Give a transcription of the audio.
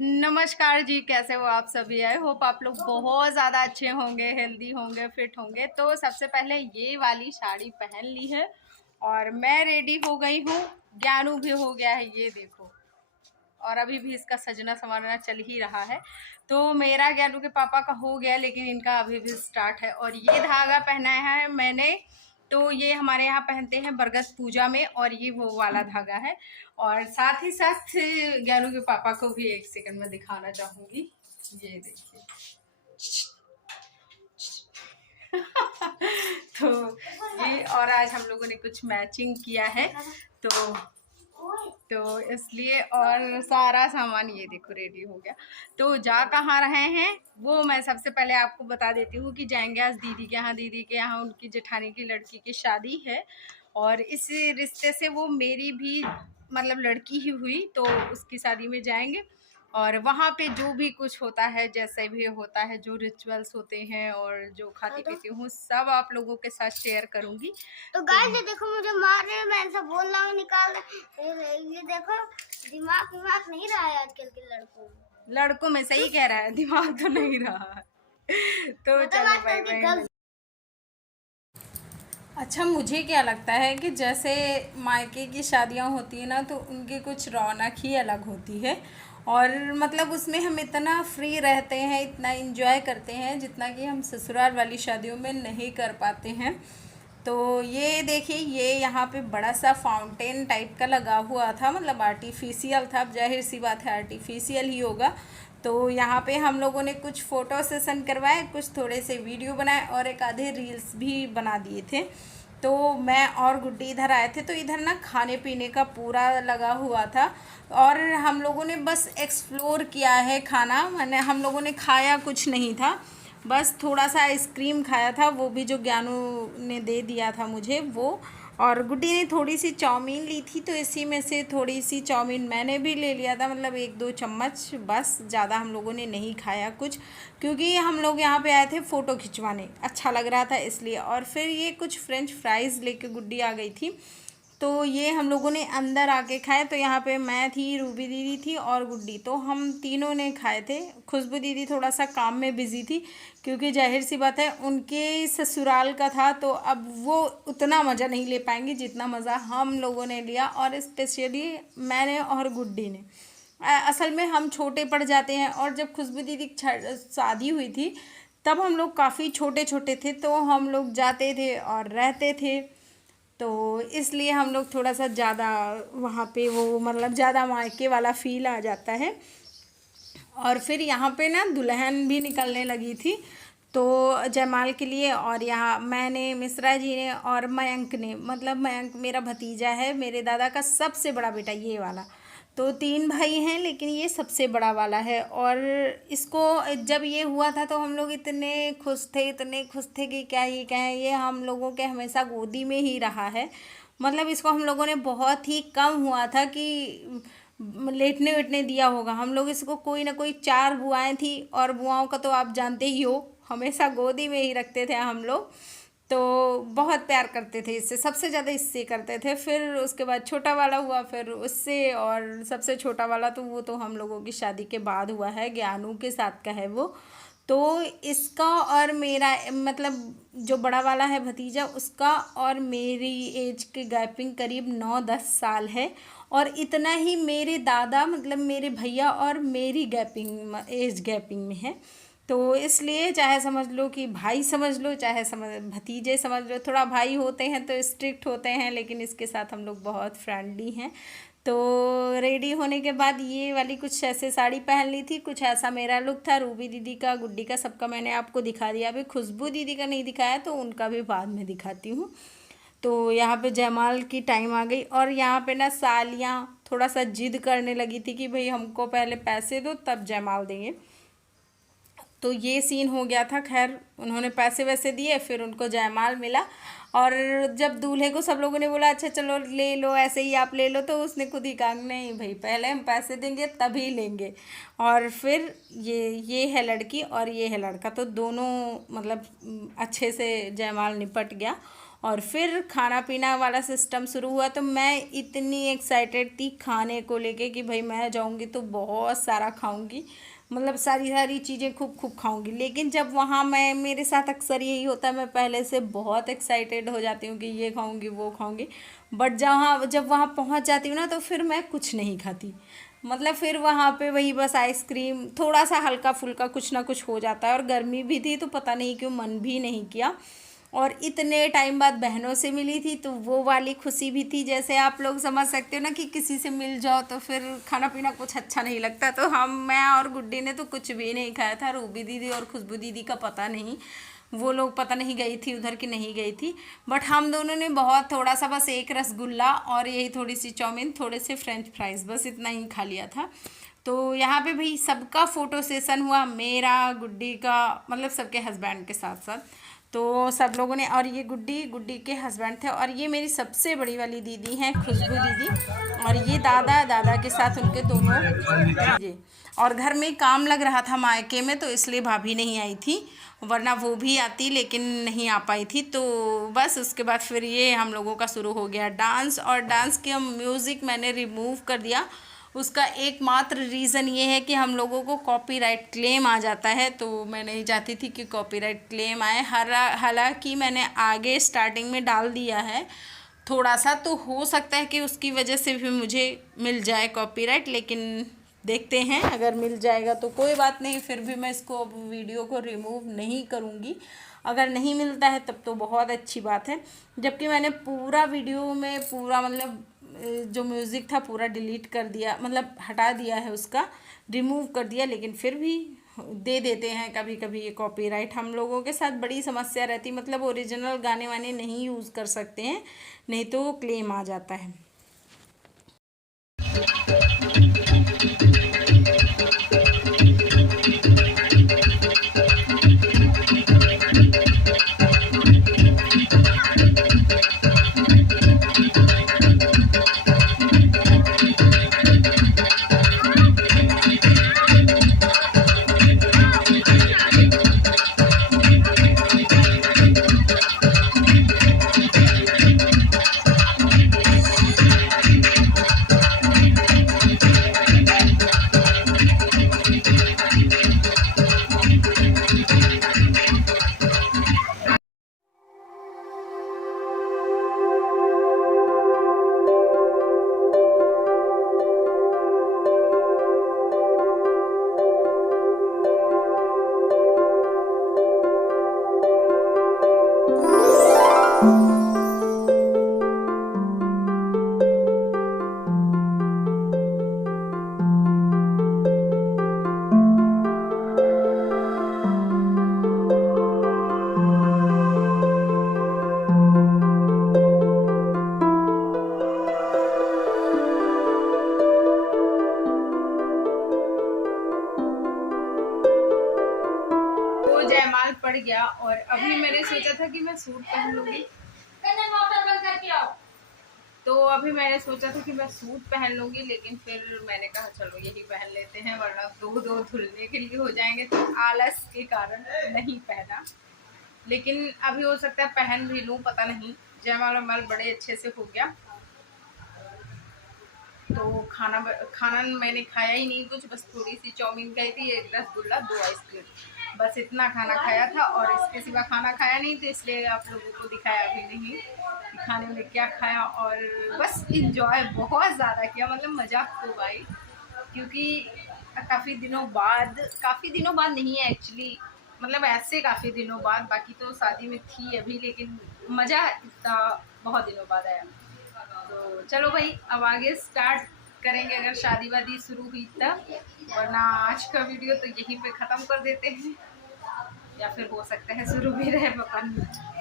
नमस्कार जी, कैसे हो आप सभी। आई होप आप लोग बहुत ज़्यादा अच्छे होंगे, हेल्दी होंगे, फिट होंगे। तो सबसे पहले ये वाली साड़ी पहन ली है और मैं रेडी हो गई हूँ। ज्ञानू भी हो गया है, ये देखो। और अभी भी इसका सजना संवरना चल ही रहा है। तो मेरा ज्ञानू के पापा का हो गया, लेकिन इनका अभी भी स्टार्ट है। और ये धागा पहना है मैंने, तो ये हमारे यहाँ पहनते हैं बरगद पूजा में, और ये वो वाला धागा है। और साथ ही साथ ज्ञानू के पापा को भी एक सेकंड में दिखाना चाहूंगी। ये देखिए। तो ये, और आज हम लोगों ने कुछ मैचिंग किया है, तो इसलिए, और सारा सामान ये देखो रेडी हो गया। तो जा कहाँ रहे हैं वो मैं सबसे पहले आपको बता देती हूँ कि जाएंगे आज दीदी के यहाँ। दीदी के यहाँ उनकी जेठानी की लड़की की शादी है, और इस रिश्ते से वो मेरी भी मतलब लड़की ही हुई, तो उसकी शादी में जाएंगे। और वहाँ पे जो भी कुछ होता है, जैसे भी होता है, जो रिचुअल्स होते हैं और जो खाती पीती हूँ, सब आप लोगों के साथ शेयर करूँगी। तो गाइस ये देखो मुझे मार रहे हैं, मैं ऐसा बोल रहा हूँ निकाल ये देखो दिमाग नहीं रहा है आजकल के लड़कों में सही कह रहा है, दिमाग तो नहीं रहा है। तो चलो बाय बाय। अच्छा, मुझे क्या लगता है कि जैसे मायके की शादियां होती है ना, तो उनकी कुछ रौनक ही अलग होती है। और मतलब उसमें हम इतना फ्री रहते हैं, इतना एंजॉय करते हैं, जितना कि हम ससुराल वाली शादियों में नहीं कर पाते हैं। तो ये देखिए, ये यहाँ पे बड़ा सा फाउंटेन टाइप का लगा हुआ था, मतलब आर्टिफिशियल था। अब जाहिर सी बात है आर्टिफिशियल ही होगा। तो यहाँ पे हम लोगों ने कुछ फ़ोटो सेशन करवाए, कुछ थोड़े से वीडियो बनाए, और एक आधे रील्स भी बना दिए थे। तो मैं और गुड्डी इधर आए थे, तो इधर ना खाने पीने का पूरा लगा हुआ था, और हम लोगों ने बस एक्सप्लोर किया है खाना। मैंने हम लोगों ने खाया कुछ नहीं था, बस थोड़ा सा आइसक्रीम खाया था, वो भी जो ज्ञानू ने दे दिया था मुझे वो। और गुड्डी ने थोड़ी सी चाउमीन ली थी, तो इसी में से थोड़ी सी चाउमीन मैंने भी ले लिया था, मतलब 1-2 चम्मच बस। ज़्यादा हम लोगों ने नहीं खाया कुछ, क्योंकि हम लोग यहाँ पे आए थे फ़ोटो खिंचवाने, अच्छा लग रहा था इसलिए। और फिर ये कुछ फ्रेंच फ्राइज़ लेके गुड्डी आ गई थी, तो ये हम लोगों ने अंदर आके खाए। तो यहाँ पे मैं थी, रूबी दीदी थी और गुड्डी, तो हम तीनों ने खाए थे। खुशबू दीदी थोड़ा सा काम में बिज़ी थी, क्योंकि जाहिर सी बात है उनके ससुराल का था, तो अब वो उतना मज़ा नहीं ले पाएंगे जितना मज़ा हम लोगों ने लिया, और स्पेशली मैंने और गुड्डी ने। असल में हम छोटे पड़ जाते हैं, और जब खुशबू दीदी की शादी हुई थी तब हम लोग काफ़ी छोटे छोटे थे, तो हम लोग जाते थे और रहते थे, तो इसलिए हम लोग थोड़ा सा ज़्यादा वहाँ पे वो मतलब ज़्यादा मायके वाला फ़ील आ जाता है। और फिर यहाँ पे ना दुल्हन भी निकलने लगी थी, तो जयमाल के लिए। और यहाँ मैंने, मिश्रा जी ने और मयंक ने, मतलब मयंक मेरा भतीजा है, मेरे दादा का सबसे बड़ा बेटा ये वाला। तो 3 भाई हैं, लेकिन ये सबसे बड़ा वाला है। और इसको जब ये हुआ था तो हम लोग इतने खुश थे, इतने खुश थे कि क्या ही कहें। ये हम लोगों के हमेशा गोदी में ही रहा है, मतलब इसको हम लोगों ने बहुत ही कम हुआ था कि लेटने वेटने दिया होगा। हम लोग इसको कोई ना कोई 4 बुआएं थी, और बुआओं का तो आप जानते ही हो, हमेशा गोदी में ही रखते थे हम लोग। तो बहुत प्यार करते थे इससे, सबसे ज़्यादा इससे करते थे। फिर उसके बाद छोटा वाला हुआ, फिर उससे, और सबसे छोटा वाला तो वो तो हम लोगों की शादी के बाद हुआ है, ज्ञानू के साथ का है वो। तो इसका और मेरा, मतलब जो बड़ा वाला है भतीजा, उसका और मेरी एज के गैपिंग करीब 9-10 साल है। और इतना ही मेरे दादा, मतलब मेरे भैया और मेरी गैपिंग, एज गैपिंग में है। तो इसलिए चाहे समझ लो कि भाई समझ लो, चाहे समझ भतीजे समझ लो, थोड़ा भाई होते हैं तो स्ट्रिक्ट होते हैं, लेकिन इसके साथ हम लोग बहुत फ्रेंडली हैं। तो रेडी होने के बाद ये वाली कुछ ऐसे साड़ी पहन ली थी, कुछ ऐसा मेरा लुक था। रूबी दीदी का, गुड्डी का, सबका मैंने आपको दिखा दिया। अभी खुशबू दीदी का नहीं दिखाया, तो उनका भी बाद में दिखाती हूँ। तो यहाँ पे जयमाल की टाइम आ गई, और यहाँ पे ना सालियाँ थोड़ा सा जिद करने लगी थी कि भाई हमको पहले पैसे दो तब जयमाल देंगे। तो ये सीन हो गया था। खैर उन्होंने पैसे वैसे दिए, फिर उनको जयमाल मिला। और जब दूल्हे को सब लोगों ने बोला अच्छा चलो ले लो, ऐसे ही आप ले लो, तो उसने खुद ही कहा नहीं भाई, पहले हम पैसे देंगे तभी लेंगे। और फिर ये है लड़की और ये है लड़का, तो दोनों मतलब अच्छे से जयमाल निपट गया। और फिर खाना पीना वाला सिस्टम शुरू हुआ। तो मैं इतनी एक्साइटेड थी खाने को लेके कि भाई मैं जाऊंगी तो बहुत सारा खाऊंगी, मतलब सारी सारी चीज़ें खूब खूब खाऊंगी। लेकिन जब वहाँ मैं, मेरे साथ अक्सर यही होता है, मैं पहले से बहुत एक्साइटेड हो जाती हूँ कि ये खाऊंगी वो खाऊंगी, बट जब वहाँ पहुँच जाती हूँ ना तो फिर मैं कुछ नहीं खाती। मतलब फिर वहाँ पे वही बस आइसक्रीम, थोड़ा सा हल्का फुल्का कुछ ना कुछ हो जाता है। और गर्मी भी थी तो पता नहीं क्यों मन भी नहीं किया। और इतने टाइम बाद बहनों से मिली थी तो वो वाली खुशी भी थी। जैसे आप लोग समझ सकते हो ना कि किसी से मिल जाओ तो फिर खाना पीना कुछ अच्छा नहीं लगता। तो मैं और गुड्डी ने तो कुछ भी नहीं खाया था। रूबी दीदी और खुशबू दीदी का पता नहीं, वो लोग पता नहीं गई थी उधर कि नहीं गई थी, बट हम दोनों ने बहुत थोड़ा सा, बस एक रसगुल्ला और यही थोड़ी सी चाउमीन, थोड़े से फ्रेंच फ्राइज़, बस इतना ही खा लिया था। तो यहाँ पे भाई सबका फ़ोटो सेशन हुआ, मेरा, गुड्डी का, मतलब सबके हस्बैंड के साथ साथ। तो सब लोगों ने, और ये गुड्डी के हस्बैंड थे, और ये मेरी सबसे बड़ी वाली दीदी हैं खुशबू दीदी, और ये दादा के साथ उनके दोनों दीदी। और घर में काम लग रहा था मायके में तो इसलिए भाभी नहीं आई थी, वरना वो भी आती लेकिन नहीं आ पाई थी। तो बस उसके बाद फिर ये हम लोगों का शुरू हो गया डांस। और डांस के म्यूज़िक मैंने रिमूव कर दिया। उसका एकमात्र रीज़न ये है कि हम लोगों को कॉपीराइट क्लेम आ जाता है, तो मैं नहीं चाहती थी कि कॉपीराइट क्लेम आए। हालांकि मैंने आगे स्टार्टिंग में डाल दिया है थोड़ा सा, तो हो सकता है कि उसकी वजह से भी मुझे मिल जाए कॉपीराइट, लेकिन देखते हैं, अगर मिल जाएगा तो कोई बात नहीं, फिर भी मैं इसको वीडियो को रिमूव नहीं करूँगी। अगर नहीं मिलता है तब तो बहुत अच्छी बात है। जबकि मैंने पूरा वीडियो में पूरा, मतलब जो म्यूज़िक था पूरा डिलीट कर दिया, मतलब हटा दिया है, उसका रिमूव कर दिया, लेकिन फिर भी दे देते हैं कभी कभी ये कॉपीराइट। हम लोगों के साथ बड़ी समस्या रहती, मतलब ओरिजिनल गाने वाने नहीं यूज़ कर सकते हैं, नहीं तो क्लेम आ जाता है। जयमाल पड़ गया और अभी मैंने सोचा था कि मैं सूट पहन लूँगी, तो अभी मैंने सोचा था कि मैं सूट पहन लूँगी, लेकिन फिर मैंने कहा चलो यही पहन लेते हैं, वरना दो धुलने के लिए हो जाएंगे, तो आलस के कारण नहीं पहना। लेकिन अभी हो सकता है पहन भी लूँ, पता नहीं। जयमाल वमाल बड़े अच्छे से हो गया। तो खाना मैंने खाया ही नहीं कुछ, बस थोड़ी सी चाउमीन खाई थी, एक रसगुल्ला, 2 आइसक्रीम, बस इतना खाना खाया था। और इसके सिवा खाना खाया नहीं, तो इसलिए आप लोगों को दिखाया भी नहीं कि खाने में क्या खाया। और बस इंजॉय बहुत ज़्यादा किया, मतलब मज़ा खूब आई, क्योंकि काफ़ी दिनों बाद नहीं है एक्चुअली, मतलब ऐसे काफ़ी दिनों बाद, बाकी तो शादी में थी अभी, लेकिन मज़ा इतना बहुत दिनों बाद आया। तो चलो भाई, अब आगे स्टार्ट करेंगे अगर शादी वादी शुरू हुई तब, वरना आज का वीडियो तो यहीं पे ख़त्म कर देते हैं, या फिर हो सकता है शुरू भी रहे, पता नहीं।